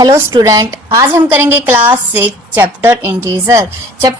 Hello student, आज हम करेंगे क्लास 6 चैप्टर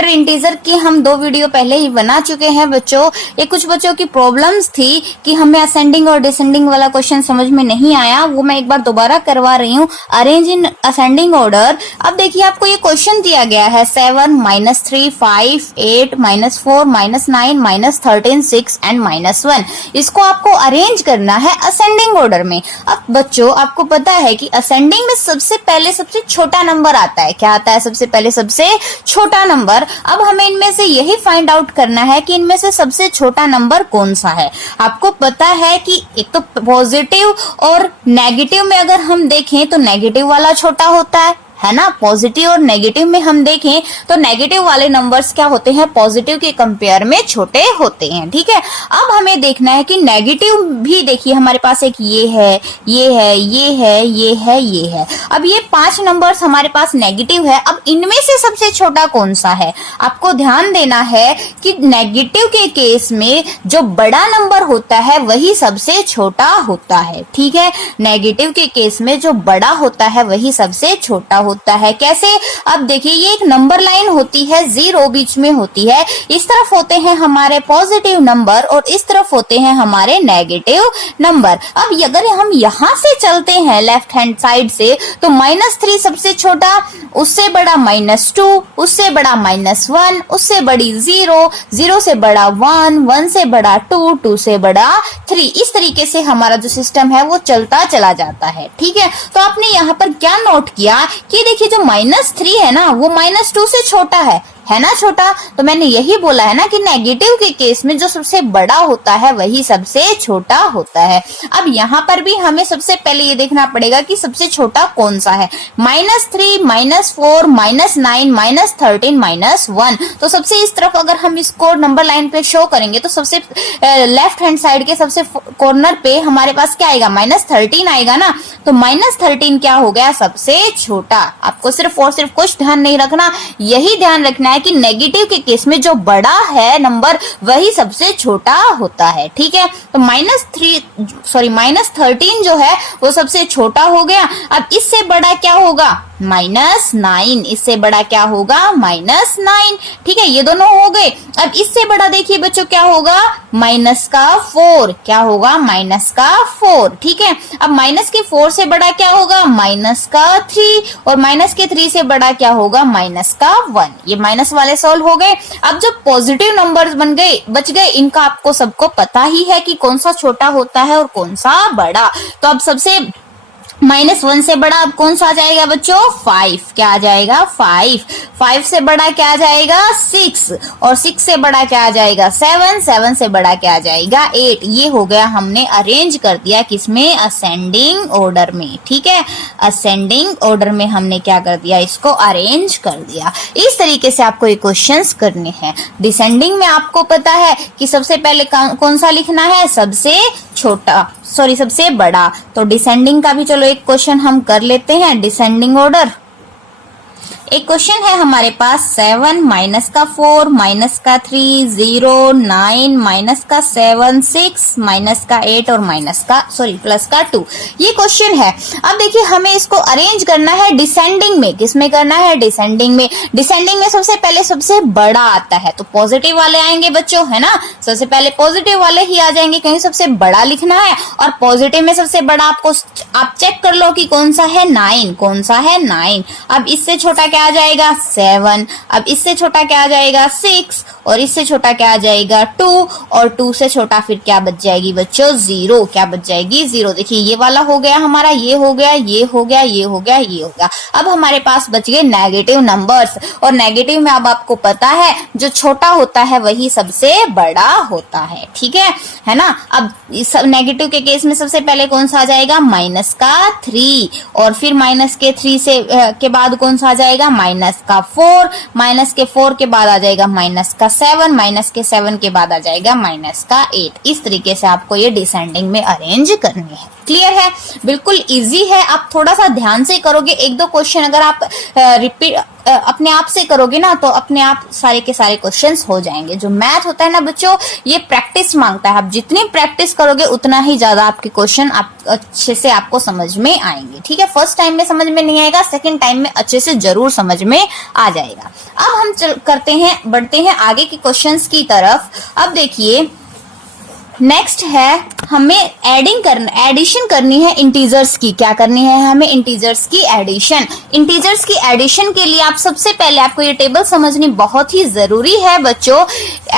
इंटीजर की हम 2 वीडियो पहले ही बना चुके हैं बच्चों। ये कुछ बच्चों की प्रॉब्लम्स थी कि हमें असेंडिंग और डिसेंडिंग वाला क्वेश्चन समझ में नहीं आया, वो मैं एक बार दोबारा करवा रही हूँ। Arrange in ascending order. अब देखिए आपको ये क्वेश्चन दिया गया है 7 -3 5 8 -4 -9 -13 6 एंड -1। इसको आपको अरेंज करना है असेंडिंग ऑर्डर में। अब बच्चों आपको पता है कि असेंडिंग में सबसे पहले सबसे छोटा नंबर आता है। क्या आता है? सबसे पहले सबसे छोटा नंबर। अब हमें इनमें से यही फाइंड आउट करना है कि इनमें से सबसे छोटा नंबर कौन सा है। आपको पता है कि एक तो पॉजिटिव और नेगेटिव में अगर हम देखें तो नेगेटिव वाला छोटा होता है ना। पॉजिटिव और नेगेटिव में हम देखें तो नेगेटिव वाले नंबर्स क्या होते हैं, पॉजिटिव के कंपेयर में छोटे होते हैं। ठीक है, अब हमें देखना है कि नेगेटिव भी देखिए हमारे पास एक ये है, ये है, ये है, ये है, ये है। अब ये 5 नंबर्स हमारे पास नेगेटिव है। अब इनमें से सबसे छोटा कौन सा है? आपको ध्यान देना है कि नेगेटिव के केस में जो बड़ा नंबर होता है वही सबसे छोटा होता है। ठीक है, नेगेटिव के केस में जो बड़ा होता है वही सबसे छोटा होता है। कैसे? अब देखिए ये एक नंबर लाइन होती है, 0 बीच में होती है। इस तरफ होते हैं हमारे पॉजिटिव नंबर और इस तरफ होते हैं हमारे नेगेटिव नंबर। अब अगर हम यहां से चलते हैं लेफ्ट हैंड साइड से तो -3 सबसे छोटा, उससे बड़ा -2, उससे बड़ा -1, उससे बड़ी 0, 0 से बड़ा 1, 1 से बड़ा 2, 2 से बड़ा 3। इस तरीके से हमारा जो सिस्टम है वो चलता चला जाता है। ठीक है, तो आपने यहाँ पर क्या नोट किया कि देखिए जो -3 है ना वो -2 से छोटा है ना छोटा। तो मैंने यही बोला है ना कि नेगेटिव के केस में जो सबसे बड़ा होता है वही सबसे छोटा होता है। अब यहाँ पर भी हमें सबसे पहले ये देखना पड़ेगा कि सबसे छोटा कौन सा है। -3 -4 -9 -13 -1। तो सबसे इस तरफ अगर हम इसको नंबर लाइन पे शो करेंगे तो सबसे लेफ्ट हैंड साइड के सबसे कॉर्नर पे हमारे पास क्या आएगा, -13 आएगा ना। तो -13 क्या हो गया, सबसे छोटा। आपको सिर्फ और सिर्फ कुछ ध्यान नहीं रखना, यही ध्यान रखना है कि नेगेटिव के केस में जो बड़ा है नंबर वही सबसे छोटा होता है। ठीक है, तो -13 जो है वो सबसे छोटा हो गया। अब इससे बड़ा क्या होगा, -9। इससे बड़ा क्या होगा, -9। ठीक है, ये दोनों हो गए। अब इससे बड़ा देखिए बच्चों क्या होगा, -4। क्या होगा, -4। ठीक है, अब -4 से बड़ा क्या होगा, -3। और -3 से बड़ा क्या होगा, -1। ये माइनस वाले सॉल्व हो गए। अब जो पॉजिटिव नंबर्स बच गए, इनका आपको सबको पता ही है कि कौन सा छोटा होता है और कौन सा बड़ा। तो अब सबसे -1 से बड़ा अब कौन सा आ जाएगा बच्चों, 5। क्या आ जाएगा, 5। 5 से बड़ा क्या आ जाएगा, 6। और 6 से बड़ा क्या आ जाएगा, 7। 7 से बड़ा क्या आ जाएगा, 8। ये हो गया, हमने अरेंज कर दिया किसमें, असेंडिंग ऑर्डर में। ठीक है, असेंडिंग ऑर्डर में हमने क्या कर दिया, इसको अरेंज कर दिया। इस तरीके से आपको ये क्वेश्चंस करने हैं। डिसेंडिंग में आपको पता है कि सबसे पहले कौन सा लिखना है, सबसे सबसे बड़ा। तो डिसेंडिंग का भी चलो एक क्वेश्चन हम कर लेते हैं। डिसेंडिंग ऑर्डर एक क्वेश्चन है हमारे पास, 7 -4 -3 0 9 -7 6 -8 और +2। ये क्वेश्चन है। अब देखिए हमें इसको अरेंज करना है डिसेंडिंग में। किसमें करना है, डिसेंडिंग में। डिसेंडिंग में सबसे पहले सबसे बड़ा आता है तो पॉजिटिव वाले आएंगे बच्चों, है ना। सबसे पहले पॉजिटिव वाले ही आ जाएंगे क्योंकि सबसे बड़ा लिखना है। और पॉजिटिव में सबसे बड़ा आप चेक कर लो कि कौन सा है, 9। कौन सा है, 9। अब इससे छोटा क्या आ जाएगा, 7। अब इससे छोटा क्या आ जाएगा, 6। और इससे छोटा क्या आ जाएगा, 2। और 2 से छोटा फिर क्या बच जाएगी बच्चों, 0। क्या बच जाएगी, 0। देखिए ये वाला हो गया हमारा, ये हो गया, ये हो गया, ये हो गया, ये हो गया। अब हमारे पास बच गए नेगेटिव नंबर्स। और नेगेटिव में अब आपको पता है जो छोटा होता है वही सबसे बड़ा होता है। ठीक है ना। अब नेगेटिव के केस में सबसे पहले कौन सा आ जाएगा, -3। और फिर -3 से के बाद कौन सा आ जाएगा, -4। -4 के बाद आ जाएगा -7। -7 के बाद आ जाएगा -8। इस तरीके से आपको ये डिसेंडिंग में अरेंज करनी है। क्लियर है, बिल्कुल इजी है। आप थोड़ा सा ध्यान से करोगे, 1-2 क्वेश्चन अगर आप रिपीट अपने आप से करोगे ना तो अपने आप सारे के सारे क्वेश्चंस हो जाएंगे। जो मैथ होता है ना बच्चों, ये प्रैक्टिस मांगता है। आप जितनी प्रैक्टिस करोगे उतना ही ज्यादा आपके क्वेश्चन आप अच्छे से आपको समझ में आएंगे। ठीक है, फर्स्ट टाइम में समझ में नहीं आएगा, सेकंड टाइम में अच्छे से जरूर समझ में आ जाएगा। अब हम बढ़ते हैं आगे के क्वेश्चंस की तरफ। अब देखिए नेक्स्ट है, हमें एडिशन करनी है इंटीजर्स की। क्या करनी है हमें? इंटीजर्स की एडिशन। इंटीजर्स की एडिशन के लिए आप सबसे पहले आपको ये टेबल समझनी बहुत ही जरूरी है बच्चों।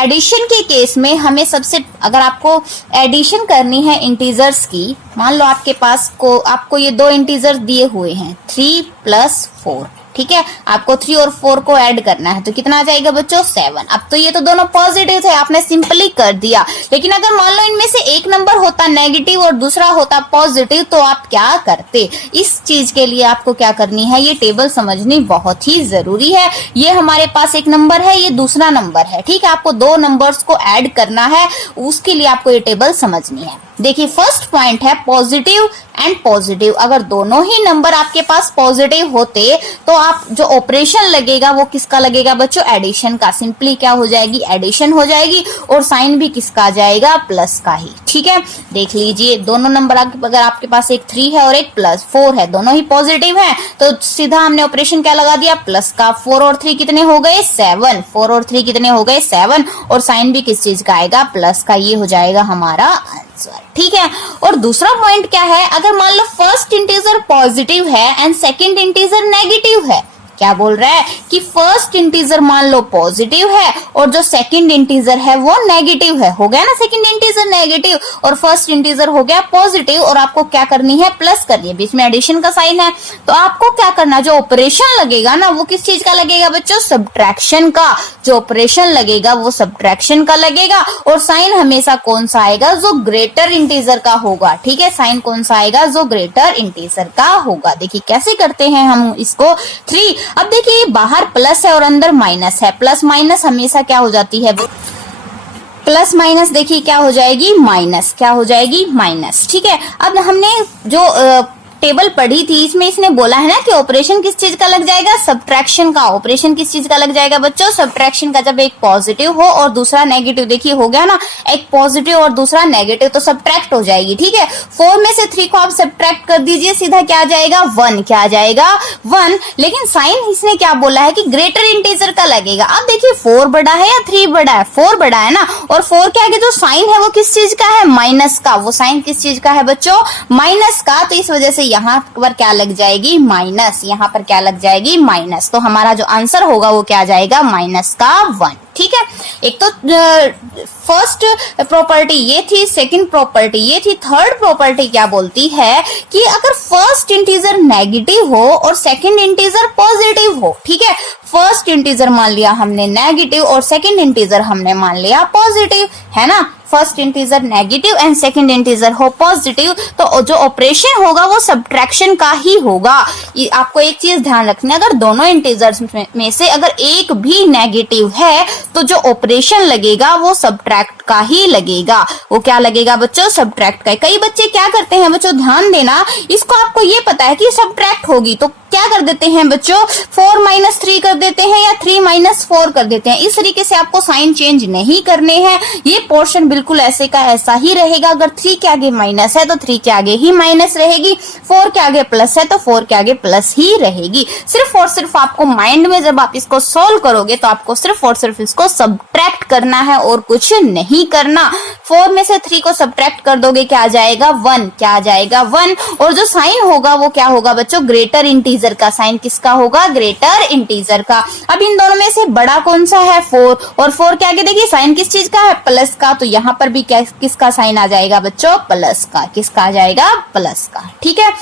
एडिशन के केस में हमें अगर आपको एडिशन करनी है इंटीजर्स की, मान लो आपको ये दो इंटीजर्स दिए हुए हैं 3 + 4। ठीक है, आपको 3 और 4 को ऐड करना है तो कितना आ जाएगा बच्चों? 7। अब तो ये तो दोनों पॉजिटिव थे, आपने सिंपली कर दिया। लेकिन अगर मान लो इनमें से एक नंबर होता नेगेटिव और दूसरा होता पॉजिटिव तो आप क्या करते? इस चीज के लिए आपको क्या करनी है, ये टेबल समझनी बहुत ही जरूरी है। ये हमारे पास एक नंबर है, ये दूसरा नंबर है। ठीक है, आपको दो नंबर्स को ऐड करना है, उसके लिए आपको ये टेबल समझनी है। देखिए फर्स्ट पॉइंट है पॉजिटिव एंड पॉजिटिव। अगर दोनों ही नंबर आपके पास पॉजिटिव होते तो आप जो ऑपरेशन लगेगा वो किसका लगेगा बच्चों? एडिशन का। सिंपली क्या हो जाएगी? एडिशन हो जाएगी और साइन भी किसका आ जाएगा? प्लस का ही। ठीक है, देख लीजिए दोनों नंबर अगर आपके पास एक 3 है और एक +4 है, दोनों ही पॉजिटिव है तो सीधा हमने ऑपरेशन क्या लगा दिया? प्लस का। 4 और 3 कितने हो गए? 7। 4 और 3 कितने हो गए? 7। और साइन भी किस चीज का आएगा? प्लस का। ये हो जाएगा हमारा आंसर। ठीक है, और दूसरा पॉइंट क्या है? अगर मान लो फर्स्ट इंटीजर पॉजिटिव है एंड सेकंड इंटीजर नेगेटिव है, क्या बोल रहा है कि फर्स्ट इंटीजर मान लो पॉजिटिव है और जो सेकंड इंटीजर है वो नेगेटिव है। हो गया ना, सेकंड इंटीजर नेगेटिव और फर्स्ट इंटीजर हो गया पॉजिटिव, और आपको क्या करनी है? प्लस करनी है। बीच में एडिशन का साइन है तो आपको क्या करना, जो ऑपरेशन लगेगा ना वो किस चीज का लगेगा बच्चों? सब्ट्रैक्शन का। जो ऑपरेशन लगेगा वो सब्ट्रैक्शन का लगेगा और साइन हमेशा कौन सा आएगा? जो ग्रेटर इंटीजर का होगा। ठीक है, साइन कौन सा आएगा? जो ग्रेटर इंटीजर का होगा। देखिए कैसे करते हैं हम इसको। 3। अब देखिए बाहर प्लस है और अंदर माइनस है। प्लस माइनस हमेशा क्या हो जाती है? प्लस माइनस देखिए क्या हो जाएगी? माइनस। क्या हो जाएगी? माइनस। ठीक है, अब हमने जो टेबल पढ़ी थी इसमें इसने बोला है ना कि ऑपरेशन किस चीज का लग जाएगा? सब्ट्रैक्शन का। ऑपरेशन किस चीज का लग जाएगा बच्चों? सब्ट्रैक्शन का। जब एक पॉजिटिव हो और दूसरा नेगेटिव, देखिए हो गया ना, एक पॉजिटिव और दूसरा नेगेटिव तो सब्ट्रैक्ट हो जाएगी। ठीक है, 4 में से 3 को आप सब्ट्रैक्ट कर दीजिए, सीधा क्या आ जाएगा? 1। क्या आ जाएगा? 1। लेकिन साइन इसने क्या बोला है कि ग्रेटर इंटीजर का लगेगा। अब देखिए 4 बड़ा है या 3 बड़ा है? 4 बड़ा है ना, और 4 के आगे जो साइन है वो किस चीज का है? माइनस का। वो साइन किस चीज का है बच्चों? माइनस का। तो इस वजह से यहाँ पर क्या लग जाएगी? माइनस। यहाँ पर क्या लग जाएगी? माइनस। तो हमारा जो आंसर होगा वो क्या आ जाएगा? माइनस का 1। ठीक है, एक तो फर्स्ट प्रॉपर्टी ये थी, सेकंड प्रॉपर्टी ये थी। थर्ड प्रॉपर्टी क्या बोलती है कि अगर फर्स्ट इंटीजर नेगेटिव हो और सेकंड इंटीजर पॉजिटिव हो। ठीक है, फर्स्ट इंटीजर मान लिया हमने नेगेटिव और सेकंड इंटीजर हमने मान लिया पॉजिटिव, है ना। First integer negative and second integer हो पॉजिटिव, तो जो ऑपरेशन होगा वो सब्ट्रैक्शन का ही होगा। आपको एक चीज ध्यान रखना, अगर दोनों इंटीजर्स में से अगर एक भी नेगेटिव है तो जो ऑपरेशन लगेगा वो सब्ट्रैक्ट का ही लगेगा। वो क्या लगेगा बच्चों? सब्ट्रैक्ट का। कई बच्चे क्या करते हैं बच्चों, ध्यान देना, इसको आपको ये पता है कि सब्ट्रैक्ट होगी तो क्या कर देते हैं बच्चों? 4 - 3 कर देते हैं या 3 - 4 कर देते हैं। इस तरीके से आपको साइन चेंज नहीं करने हैं। ये पोर्शन बिल्कुल ऐसे का ऐसा ही रहेगा। अगर 3 के आगे माइनस है तो 3 के आगे ही माइनस रहेगी, 4 के आगे प्लस है तो 4 के आगे प्लस ही रहेगी। सिर्फ और सिर्फ आपको माइंड में जब आप इसको सोल्व करोगे तो आपको सिर्फ और सिर्फ इसको सब्ट्रैक्ट करना है और कुछ नहीं करना। 4 में से 3 को सब्ट्रैक्ट कर दोगे, क्या आ जाएगा? 1। क्या आ जाएगा? 1। और जो साइन होगा वो क्या होगा बच्चों? ग्रेटर इंटीजर का। साइन किसका होगा? ग्रेटर इंटीजर का। अब इन दोनों में से बड़ा कौन सा है? 4। और 4 के आगे देखिए साइन किस चीज का है? प्लस का। तो यहाँ पर भी क्या किसका साइन आ जाएगा बच्चों? प्लस का। किसका आ जाएगा? प्लस का। ठीक है,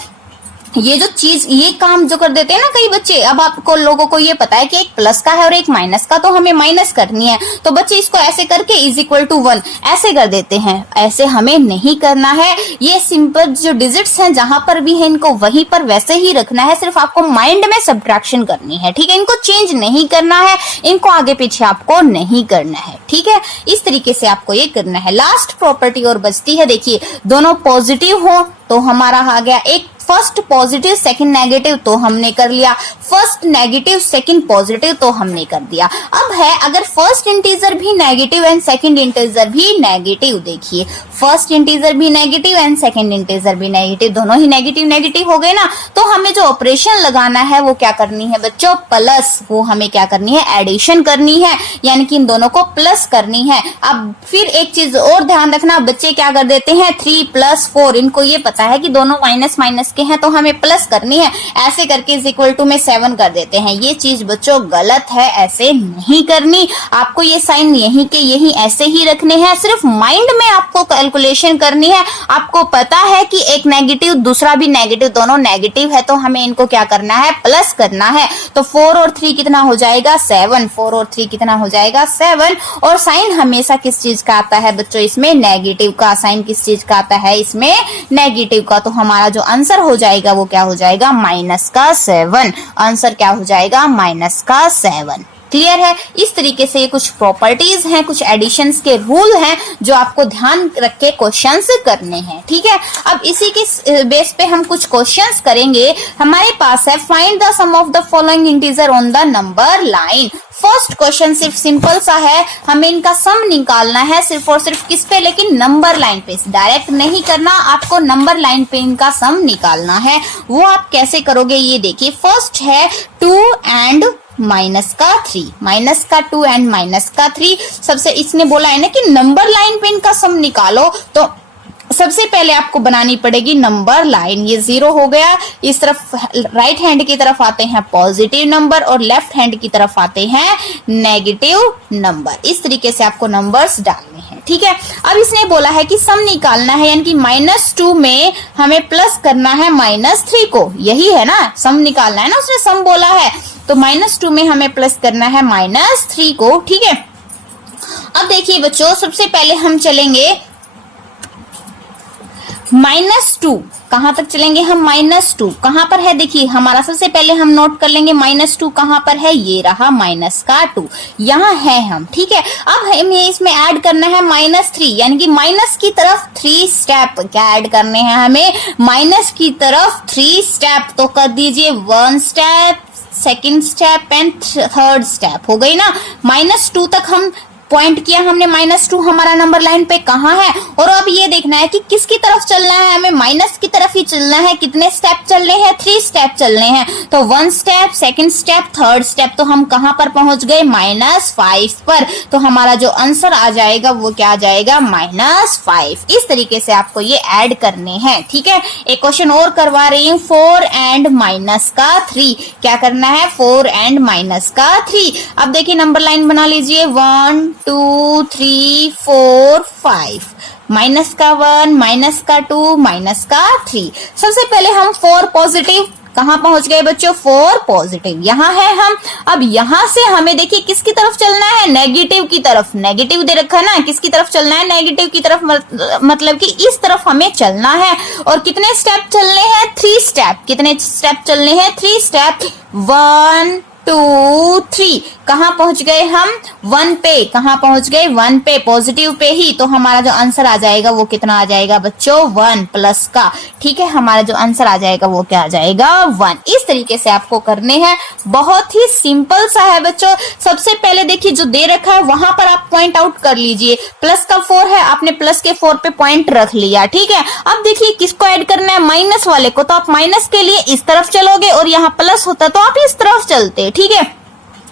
ये जो चीज ये काम जो कर देते हैं ना कई बच्चे, अब आपको लोगों को ये पता है कि एक प्लस का है और एक माइनस का, तो हमें माइनस करनी है, तो बच्चे इसको ऐसे करके =1 ऐसे कर देते हैं। ऐसे हमें नहीं करना है। ये सिंपल जो डिजिट्स हैं जहां पर भी है इनको वहीं पर वैसे ही रखना है। सिर्फ आपको माइंड में सब्ट्रैक्शन करनी है। ठीक है, इनको चेंज नहीं करना है, इनको आगे पीछे आपको नहीं करना है। ठीक है, इस तरीके से आपको ये करना है। लास्ट प्रॉपर्टी और बचती है, देखिए दोनों पॉजिटिव हो तो हमारा आ गया एक फर्स्ट पॉजिटिव सेकंड नेगेटिव तो हमने कर लिया, फर्स्ट नेगेटिव सेकंड पॉजिटिव तो हमने कर दिया। अब है अगर फर्स्ट इंटीजर भी नेगेटिव एंड सेकंड इंटीजर भी नेगेटिव, देखिए फर्स्ट इंटीजर भी नेगेटिव एंड सेकंड इंटीजर भी नेगेटिव, दोनों ही नेगेटिव नेगेटिव हो गए ना, तो हमें जो ऑपरेशन लगाना है वो क्या करनी है बच्चों, प्लस, वो हमें क्या करनी है, एडिशन करनी है, यानी कि इन दोनों को प्लस करनी है। अब फिर एक चीज और ध्यान रखना, बच्चे क्या कर देते हैं 3 + 4, इनको ये पता है कि दोनों माइनस माइनस के हैं तो हमें प्लस करनी है, ऐसे करके इज इक्वल टू में 7 कर देते हैं। ये चीज बच्चों गलत है, ऐसे नहीं करनी, आपको ये साइन यहीं के यहीं ऐसे ही रखने हैं, सिर्फ माइंड में आपको कैलकुलेशन करनी है। आपको पता है कि एक नेगेटिव दूसरा भी नेगेटिव, दोनों नेगेटिव है तो हमें इनको क्या करना है, प्लस करना है। तो 4 और 3 कितना हो जाएगा 7, 4 और 3 कितना हो जाएगा 7। और साइन हमेशा किस चीज का आता है बच्चों, इसमें नेगेटिव का, साइन किस चीज का आता है, इसमें नेगेटिव का। तो हमारा जो आंसर हो जाएगा वो क्या हो जाएगा, -7। आंसर क्या हो जाएगा, -7। क्लियर है। इस तरीके से कुछ प्रॉपर्टीज हैं, कुछ एडिशंस के रूल हैं जो आपको ध्यान रख के क्वेश्चंस करने हैं, ठीक है। अब इसी के बेस पे हम कुछ क्वेश्चंस करेंगे। हमारे पास है find the sum of the following integer on the number line. First question सिर्फ सिंपल सा है, हमें इनका सम निकालना है सिर्फ और सिर्फ किस पे, लेकिन नंबर लाइन पे, डायरेक्ट नहीं करना, आपको नंबर लाइन पे इनका सम निकालना है। वो आप कैसे करोगे ये देखिए। फर्स्ट है 2 एंड -3, -2 एंड -3। सबसे इसने बोला है ना कि नंबर लाइन पे इनका सम निकालो, तो सबसे पहले आपको बनानी पड़ेगी नंबर लाइन। ये 0 हो गया, इस तरफ राइट हैंड की तरफ आते हैं पॉजिटिव नंबर और लेफ्ट हैंड की तरफ आते हैं नेगेटिव नंबर। इस तरीके से आपको नंबर्स डालने हैं, ठीक है। अब इसने बोला है कि सम निकालना है, यानी कि -2 में हमें प्लस करना है -3 को, यही है ना, सम निकालना है ना, उसने सम बोला है, तो -2 में हमें प्लस करना है -3 को, ठीक है। अब देखिए बच्चों, सबसे पहले हम चलेंगे -2, कहां तक चलेंगे हम, -2 कहां पर है, देखिए हमारा सबसे पहले हम नोट कर लेंगे -2 कहां पर है, ये रहा -2, यहां है हम, ठीक है। अब हमें इसमें ऐड करना है -3, यानी कि माइनस की तरफ 3 स्टेप, क्या ऐड करने हैं हमें, माइनस की तरफ 3 स्टेप, तो कर दीजिए 1 step, second step and third step, हो गई ना। -2 तक हम पॉइंट किया हमने, -2 हमारा नंबर लाइन पे कहाँ है, और अब ये देखना है कि किसकी तरफ चलना है, हमें माइनस की तरफ ही चलना है। कितने स्टेप चलने हैं, 3 स्टेप चलने हैं, तो 1 step, second step, third step, तो हम कहां पर पहुंच गए, -5 पर। तो हमारा जो आंसर आ जाएगा वो क्या आ जाएगा, -5। इस तरीके से आपको ये ऐड करने हैं, ठीक है। एक क्वेश्चन और करवा रही हूँ, 4 एंड -3, क्या करना है, 4 एंड -3। अब देखिए नंबर लाइन बना लीजिए, 1 2 3 4 5, -1, -2, -3। सबसे पहले हम 4 पॉजिटिव, कहां पहुंच गए बच्चों, 4 पॉजिटिव, यहां है हम। अब यहां से हमें देखिए किसकी तरफ चलना है, नेगेटिव की तरफ, नेगेटिव दे रखा है ना, किसकी तरफ चलना है, नेगेटिव की तरफ, मतलब कि इस तरफ हमें चलना है। और कितने स्टेप चलने हैं, 3 स्टेप, कितने स्टेप चलने हैं, 3 स्टेप, 1 2 3, कहां पहुंच गए हम, 1 पे, कहां पहुंच गए, 1 पे, पॉजिटिव पे ही। तो हमारा जो आंसर आ जाएगा वो कितना आ जाएगा बच्चों, 1 प्लस का, ठीक है। हमारा जो आंसर आ जाएगा वो क्या आ जाएगा, 1। इस तरीके से आपको करने हैं, बहुत ही सिंपल सा है बच्चों। सबसे पहले देखिए जो दे रखा है वहां पर आप पॉइंट आउट कर लीजिए, प्लस का 4 है, आपने प्लस के 4 पे पॉइंट रख लिया, ठीक है। अब देखिए किसको ऐड करना है, माइनस वाले को, तो आप माइनस के लिए इस तरफ चलोगे, और यहाँ प्लस होता तो आप इस तरफ चलते, ठीक है।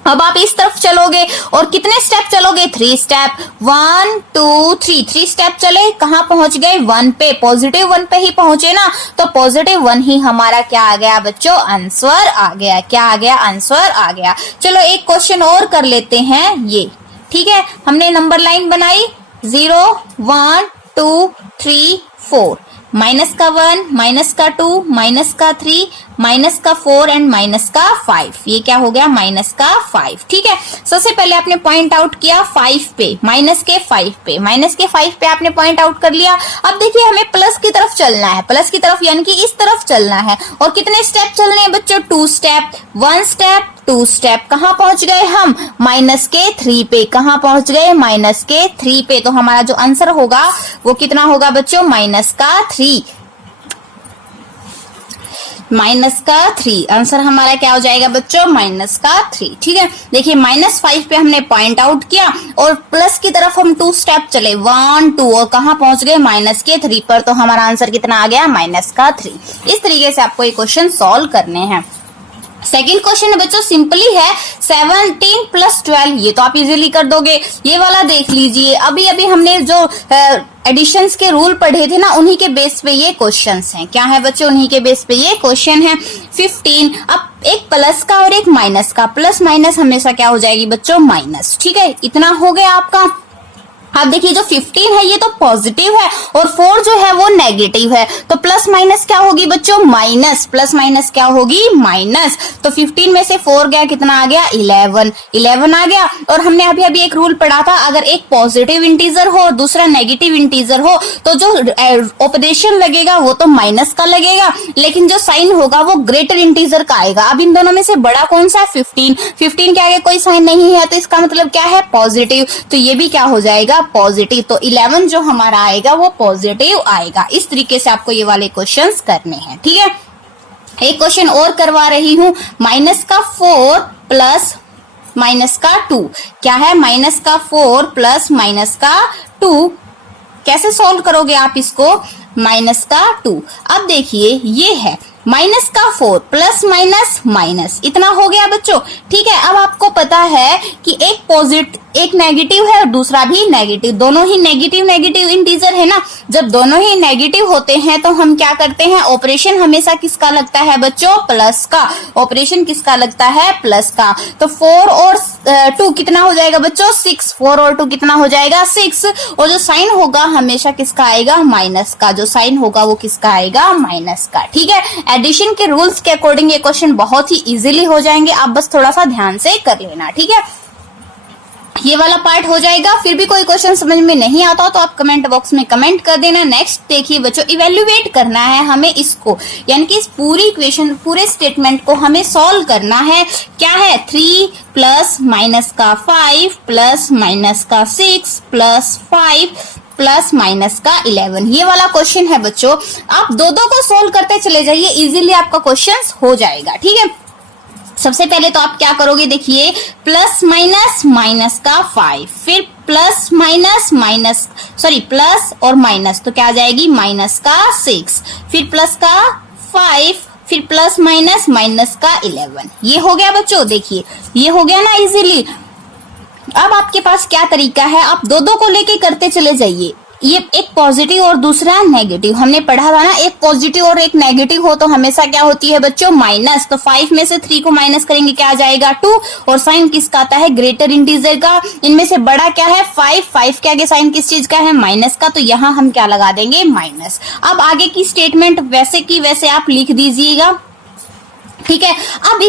अब आप इस तरफ चलोगे और कितने स्टेप चलोगे, 3 स्टेप, 1 2 3, 3 स्टेप चले, कहां पहुंच गए, 1 पे, पॉजिटिव 1 पे ही पहुंचे ना, तो पॉजिटिव 1 ही हमारा क्या आ गया बच्चों, आंसर आ गया, क्या आ गया, आंसर आ गया। चलो एक क्वेश्चन और कर लेते हैं ये, ठीक है। हमने नंबर लाइन बनाई 0 1 2 3 4, -1, -2, -3, -4 एंड -5, ये क्या हो गया, -5, ठीक है। सबसे पहले आपने पॉइंट आउट किया 5 पे, -5 पे आपने पॉइंट आउट कर लिया। अब देखिए हमें प्लस की तरफ चलना है, प्लस की तरफ यानी कि इस तरफ चलना है, और कितने स्टेप चलने हैं बच्चों, 2 स्टेप, 1 स्टेप, 2 स्टेप, कहां पहुंच गए हम, -3 पे, कहां पहुंच गए, -3 पे। तो हमारा जो आंसर होगा वो कितना होगा बच्चों, -3। माइनस का 3। आंसर हमारा क्या हो जाएगा बच्चों, माइनस का 3। ठीक है, देखिए -5 पे हमने पॉइंट आउट किया और प्लस की तरफ हम 2 स्टेप चले, 1 2 और कहां पहुंच गए, -3 पर। तो हमारा आंसर कितना आ गया, माइनस का 3। इस तरीके से आपको ये क्वेश्चन सॉल्व करने हैं। सेकेंड क्वेश्चन है बच्चों, सिंपली है 17 + 12, ये तो आप इजीली कर दोगे। ये वाला देख लीजिए, अभी अभी हमने जो एडिशंस के रूल पढ़े थे ना, उन्हीं के बेस पे ये क्वेश्चंस हैं। क्या है बच्चों, उन्हीं के बेस पे ये क्वेश्चन है। 15, अब एक प्लस का और एक माइनस का, प्लस माइनस हमेशा क्या हो जाएगी बच्चों, माइनस। ठीक है, इतना हो गया आपका। अब देखिए जो 15 है ये तो पॉजिटिव है और 4 जो है वो नेगेटिव है, तो प्लस माइनस क्या होगी बच्चों, माइनस। प्लस माइनस क्या होगी, माइनस। तो 15 में से 4 गया, कितना आ गया, 11 आ गया। और हमने अभी अभी एक रूल पढ़ा था, अगर एक पॉजिटिव इंटीजर हो और दूसरा नेगेटिव इंटीजर हो तो जो ऑपरेशन लगेगा वो तो माइनस का लगेगा, लेकिन जो साइन होगा वो ग्रेटर इंटीजर का आएगा। अब इन दोनों में से बड़ा कौन सा है, 15 के आगे कोई साइन नहीं है, तो इसका मतलब क्या है, पॉजिटिव। तो ये भी क्या हो जाएगा, पॉजिटिव। तो 11 जो हमारा आएगा वो पॉजिटिव आएगा। इस तरीके से आपको ये वाले क्वेश्चंस करने हैं। ठीक है, एक क्वेश्चन और करवा रही हूं, -4 प्लस -2। क्या है, -4 प्लस -2। कैसे सॉल्व करोगे आप इसको, -2। अब देखिए ये है -4 प्लस माइनस, इतना हो गया बच्चों। ठीक है, अब आपको पता है कि एक नेगेटिव है और दूसरा भी नेगेटिव, दोनों ही नेगेटिव इंटीजर है ना। जब दोनों ही नेगेटिव होते हैं तो हम क्या करते हैं, ऑपरेशन हमेशा किसका लगता है बच्चों, प्लस का। ऑपरेशन किसका लगता है, प्लस का। तो 4 और 2 कितना हो जाएगा बच्चों, 6। 4 और 2 कितना हो जाएगा, 6। और जो साइन होगा हमेशा किसका आएगा, माइनस का। जो साइन होगा वो किसका आएगा, माइनस का। ठीक है, एडिशन के रूल्स के अकॉर्डिंग ये क्वेश्चन बहुत ही इजीली हो जाएंगे, आप बस थोड़ा सा ध्यान से कर लेना। ठीक है, ये वाला पार्ट हो जाएगा। फिर भी कोई क्वेश्चन समझ में नहीं आता हो तो आप कमेंट बॉक्स में कमेंट कर देना। नेक्स्ट देखिए बच्चों, इवेल्युएट करना है हमें इसको, यानी कि इस पूरी इक्वेशन, पूरे स्टेटमेंट को हमें सॉल्व करना है। क्या है, 3 प्लस -5 प्लस -6 प्लस 5 प्लस -11, ये वाला क्वेश्चन है बच्चों। आप दो को सॉल्व करते चले जाइए, इजीली आपका क्वेश्चन हो जाएगा। ठीक है, सबसे पहले तो आप क्या करोगे, देखिए प्लस माइनस का 5, फिर प्लस और माइनस, तो क्या आ जाएगी, माइनस का 6, फिर प्लस का 5, फिर प्लस माइनस का 11। ये हो गया बच्चों, देखिए ये हो गया ना इजीली। अब आपके पास क्या तरीका है, आप दो को लेके करते चले जाइए। ये एक पॉजिटिव और दूसरा नेगेटिव, हमने पढ़ा था ना, एक पॉजिटिव और एक नेगेटिव हो तो हमेशा क्या होती है बच्चों, माइनस। तो 5 में से 3 को माइनस करेंगे, क्या आ जाएगा, 2। और साइन किसका आता है, ग्रेटर इंटीजर का। इनमें से बड़ा क्या है, 5 के आगे साइन किस चीज का है, माइनस का। तो यहाँ हम क्या लगा देंगे, माइनस। अब आगे की स्टेटमेंट वैसे की वैसे आप लिख दीजिएगा। ठीक है, अब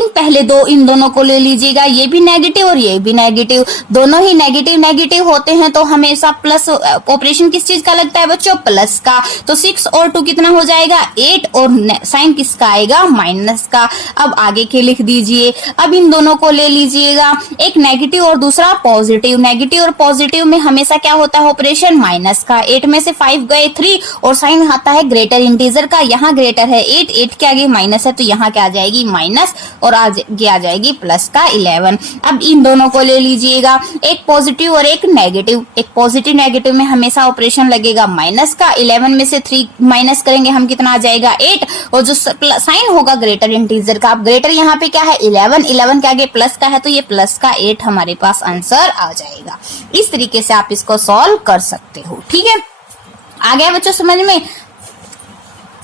इन दोनों को ले लीजिएगा, ये भी नेगेटिव और ये भी नेगेटिव, दोनों ही नेगेटिव होते हैं तो हमेशा प्लस ऑपरेशन किस चीज का लगता है बच्चों, प्लस का। तो 6 और 2 कितना हो जाएगा, 8, और साइन किसका आएगा, माइनस का। अब आगे के लिख दीजिए। अब इन दोनों को ले लीजिएगा, एक नेगेटिव और दूसरा पॉजिटिव। नेगेटिव और पॉजिटिव में हमेशा क्या होता है, ऑपरेशन माइनस का। 8 में से 5 गए 3 और साइन आता है ग्रेटर इंटीजर का। यहाँ ग्रेटर है 8 के आगे माइनस है, तो यहाँ क्या आ जाएगी, माइनस, और आगे आ जाएगी प्लस का 11। अब इन दोनों को ले लीजिएगा, एक पॉजिटिव और एक नेगेटिव। एक पॉजिटिव नेगेटिव में हमेशा ऑपरेशन लगेगा माइनस का। 11 में से 3 माइनस करेंगे हम, कितना आ जाएगा, 8। और जो साइन होगा ग्रेटर इंटीजर का, अब ग्रेटर यहाँ पे क्या है, 11 के आगे प्लस का है, तो ये प्लस का 8 हमारे पास आंसर आ जाएगा। इस तरीके से आप इसको सॉल्व कर सकते हो। ठीक है, आ गया बच्चों समझ में।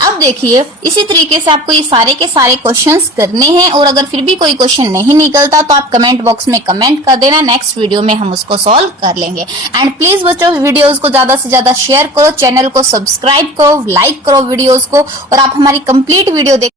अब देखिए इसी तरीके से आपको ये सारे के सारे क्वेश्चंस करने हैं, और अगर फिर भी कोई क्वेश्चन नहीं निकलता तो आप कमेंट बॉक्स में कमेंट कर देना, नेक्स्ट वीडियो में हम उसको सॉल्व कर लेंगे। एंड प्लीज बच्चों वीडियोस को ज्यादा से ज्यादा शेयर करो, चैनल को सब्सक्राइब करो, लाइक करो वीडियोस को, और आप हमारी कंप्लीट वीडियो देख